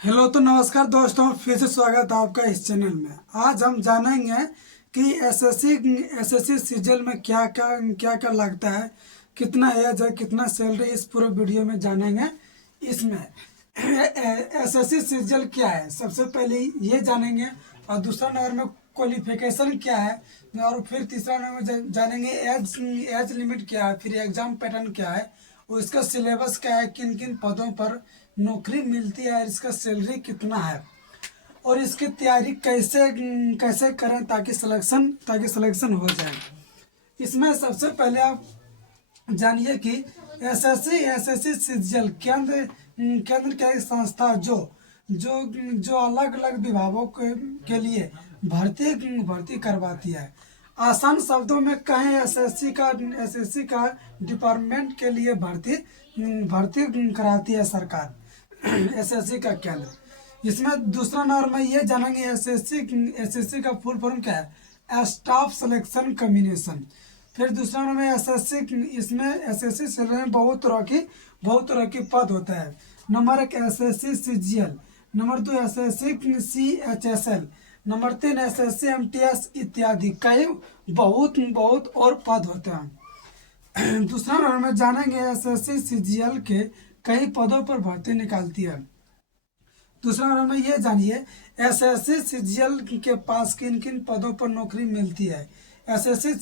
Hello तो नमस्कार दोस्तों, फिर से स्वागत है आपका इस चैनल में। आज हम जानेंगे कि एसएससी सीजीएल में क्या क्या लगता है, कितना एज है, कितना सैलरी, इस पूरे वीडियो में जानेंगे। इसमें एसएससी सीजीएल क्या है सबसे पहले ये जानेंगे, और दूसरा नंबर में क्वालिफिकेशन क्या है, और फिर तीसरा नंबर जानेंगे एज लिमिट क्या है, फिर एग्जाम पैटर्न क्या है, और इसका सिलेबस क्या है, किन किन पदों पर नौकरी मिलती है, इसका सैलरी कितना है, और इसकी तैयारी कैसे कैसे करें ताकि सिलेक्शन हो जाए। इसमें सबसे पहले आप जानिए कि एसएससी सीजीएल केंद्र केंद्र का एक संस्था जो जो जो अलग अलग विभागों के लिए भर्ती करवाती है। आसान शब्दों में कहें, एसएससी का डिपार्टमेंट के लिए भर्ती कराती है सरकार, एसएससी का केंद्र। इसमें दूसरा नंबर में ये जानेंगे एसएससी का फुल फॉर्म क्या है, स्टाफ सिलेक्शन कमीशन। फिर दूसरा नंबर में इसमें एसएससी से बहुत तरह की पद होता है। Number 1 SSC CGL, number 2 SSC CHSL, number 3 SSC MTS इत्यादि कई बहुत और पद होते हैं। दूसरा नंबर में जानेंगे एसएससी सीजीएल के कई पदों पर भर्ती निकालती है। दूसरा नंबर में ये जानिए एसएससी सीजीएल के पास किन किन पदों पर नौकरी मिलती है। एसएससी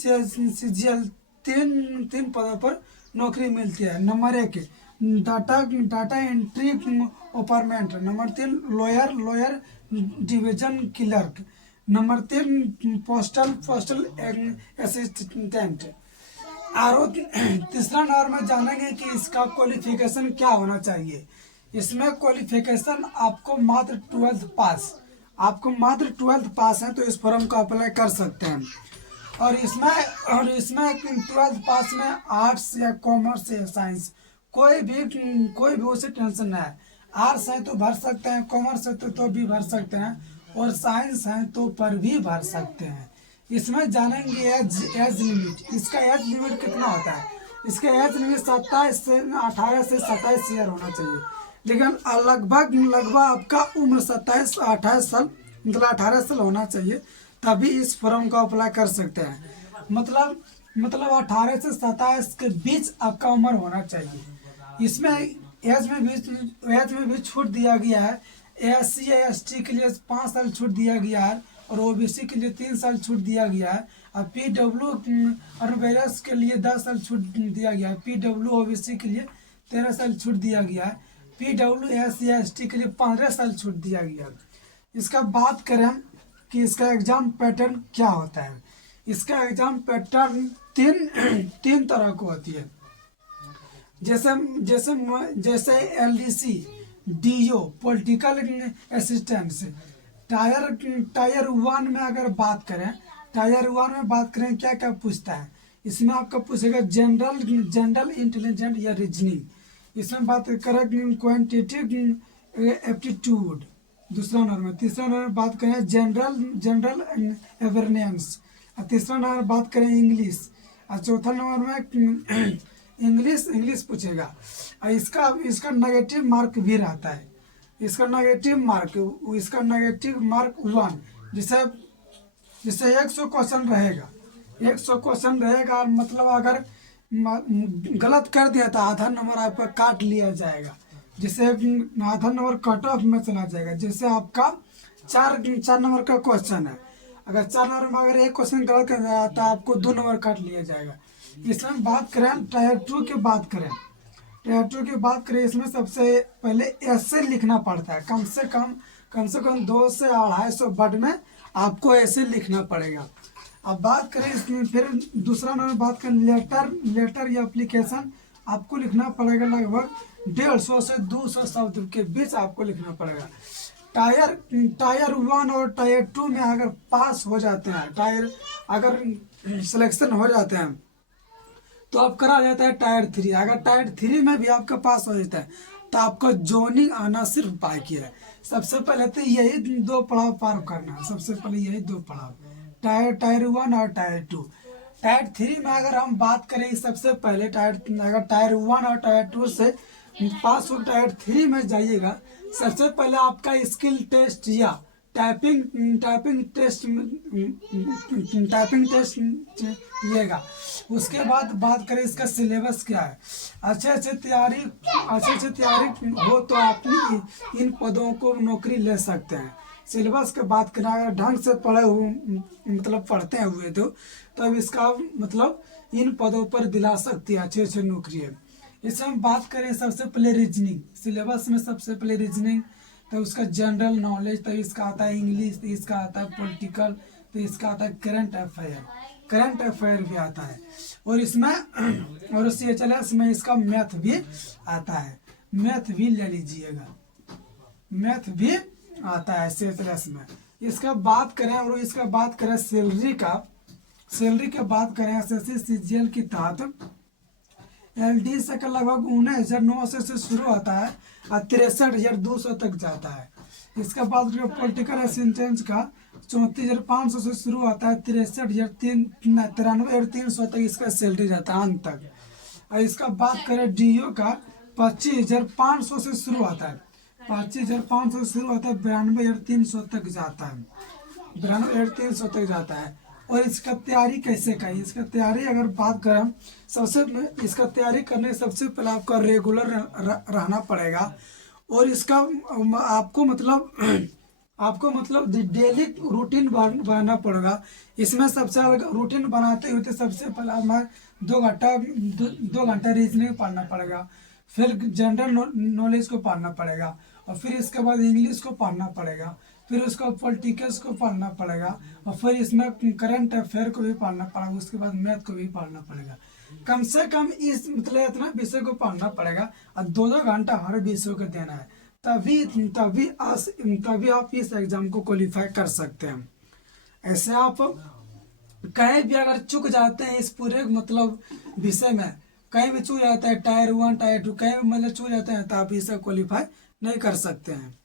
सीजीएल तीन पदों पर नौकरी मिलती है। Number 1 data entry operator, number 3 lawyer division clerk, number 3 postal assistant. और तीसरा नंबर में जानेंगे कि इसका क्वालिफिकेशन क्या होना चाहिए। इसमें क्वालिफिकेशन आपको मात्र 12th पास है तो इस फॉर्म को अप्लाई कर सकते हैं। और इसमें 12th पास में आर्ट्स या कॉमर्स या साइंस कोई भी उसे टेंशन नहीं है। आर्ट्स है तो भर सकते हैं, कॉमर्स है तो भी भर सकते हैं, और साइंस है तो पर भी भर सकते हैं। इसमें जानेंगे एज लिमिट। इसका एज लिमिट कितना होता है, इसका एज लिमिट 18 से 27 ईयर होना चाहिए, लेकिन लगभग आपका उम्र 27-28 साल, मतलब 18 साल होना चाहिए, तभी इस फॉर्म का अप्लाई कर सकते हैं। मतलब 18 से 27 के बीच आपका उम्र होना चाहिए। इसमें एज में भी छूट दिया गया है। एससी या एसटी के लिए 5 साल छूट दिया गया है, और ओबीसी के लिए 3 साल छूट दिया गया है, और पीडब्ल्यू और के लिए 10 साल छूट दिया गया है। पीडब्ल्यू ओबीसी के लिए 13 साल छूट दिया गया है। पीडब्ल्यू एससी या एसटी के लिए 15 साल छूट दिया गया है। इसका बात करें कि इसका एग्जाम पैटर्न क्या होता है। इसका एग्जाम पैटर्न तीन तरह को होती है, जैसे LDC, DO, political assistants. Tier 1 में अगर बात करें, क्या क्या पूछता है। इसमें आपका पूछेगा जनरल इंटेलिजेंट या रीजनिंग। इसमें बात करें क्वांटिटेटिव एप्टीट्यूड दूसरा नंबर में। तीसरा नंबर बात करें जनरल अवेयरनेस, और तीसरा नंबर बात करें इंग्लिश, और चौथा नंबर में इंग्लिश पूछेगा। और इसका नेगेटिव मार्क भी रहता है। इसका नेगेटिव मार्क 1, जिसे 100 क्वेश्चन रहेगा। 100 क्वेश्चन रहेगा, मतलब अगर गलत कर दिया तो आधा नंबर आपका काट लिया जाएगा, जिससे आधा नंबर कट ऑफ में चला जाएगा। जैसे आपका 4 नंबर का क्वेश्चन है, अगर 4 नंबर में अगर एक क्वेश्चन गलत कर दिया तो आपको 2 नंबर काट लिया जाएगा। इसमें बात करें टायर 2 की बात करें, इसमें सबसे पहले ऐसे लिखना पड़ता है। कम से कम 2 से 250 वर्ड में आपको ऐसे लिखना पड़ेगा। अब बात करें इसमें, फिर दूसरा नंबर बात करें लेटर या एप्लीकेशन, आपको लिखना पड़ेगा लगभग 150 से 200 शब्द के बीच आपको लिखना पड़ेगा। टायर 1 और टायर 2 में अगर पास हो जाते हैं, अगर सिलेक्शन हो जाते हैं तो आप करा जाता है टायर 3। अगर टायर 3 में भी आपका पास हो जाता है तो आपको जोनिंग आना सिर्फ बाकी है। सबसे पहले तो यही 2 पड़ाव पार करना है। सबसे पहले यही 2 पड़ाव, टायर 1 और टायर 2। टायर 3 में अगर हम बात करें, सबसे पहले अगर टायर 1 और टायर 2 से पास हो टायर 3 में जाइएगा सबसे पहले आपका स्किल टेस्ट या typing typing test typing test लेगा। उसके बाद बात करें इसका सिलेबस क्या है। अच्छे से तैयारी हो तो आप इन पदों को नौकरी ले सकते हैं। सिलेबस की बात करें, अगर ढंग से पढ़े हुए मतलब पढ़ते हुए तो तब इसका मतलब इन पदों पर दिला सकती है अच्छे नौकरी है। इसमें हम बात करें सबसे पहले रीजनिंग, सिलेबस में सबसे पहले रीजनिंग, तो उसका जनरल नॉलेज, तो इसका आता है इंग्लिश, तो इसका आता है पॉलिटिकल, तो इसका आता है करंट अफेयर भी आता है। और इसमें और CHLS में इसका मैथ भी आता है, मैथ भी ले लीजिएगा, मैथ भी आता है CHLS में। इसका बात करें और इसका बात करें सैलरी की बात करें SSC CGL की तहत LD से का लगभग 19,900 से शुरू होता है और 63,200 तक जाता है। इसका बाद पॉलिटिकल असिस्टेंस का 34,500 से शुरू होता है, 63,300 तक इसका सैलरी रहता है अंत तक। और इसका बात करें DO का 25,500 से शुरू होता है, 25,500 से शुरू होता है, 92,300 तक जाता है, 92,300 तक जाता है। और इसका तैयारी कैसे करें, इसका तैयारी अगर बात करें, इसका तैयारी करने सबसे पहले आपका रेगुलर रहना पड़ेगा। और इसका आपको मतलब डेली रूटीन बनाना पड़ेगा। इसमें सबसे रूटीन बनाते हुए सबसे पहले हमें 2 घंटा रीजनिंग पढ़ना पड़ेगा, फिर जनरल नॉलेज को पढ़ना पड़ेगा, और फिर इसके बाद इंग्लिश को पढ़ना पड़ेगा, फिर उसको पॉलिटिकल्स को पढ़ना पड़ेगा, और फिर इसमें करंट अफेयर को भी पढ़ना पड़ेगा, उसके बाद मैथ को भी पढ़ना पड़ेगा। कम से कम इस मतलब इतना विषय को पढ़ना पड़ेगा और 2 घंटा हर विषय को देना है, तभी आप इस एग्जाम को क्वालिफाई कर सकते हैं। ऐसे आप कहीं भी अगर चूक जाते हैं इस पूरे मतलब विषय में, कहीं भी चूक जाता है, टायर 1 टायर 2 कहीं भी मतलब चूक जाते हैं, तो आप इसे क्वालिफाई नहीं कर सकते हैं।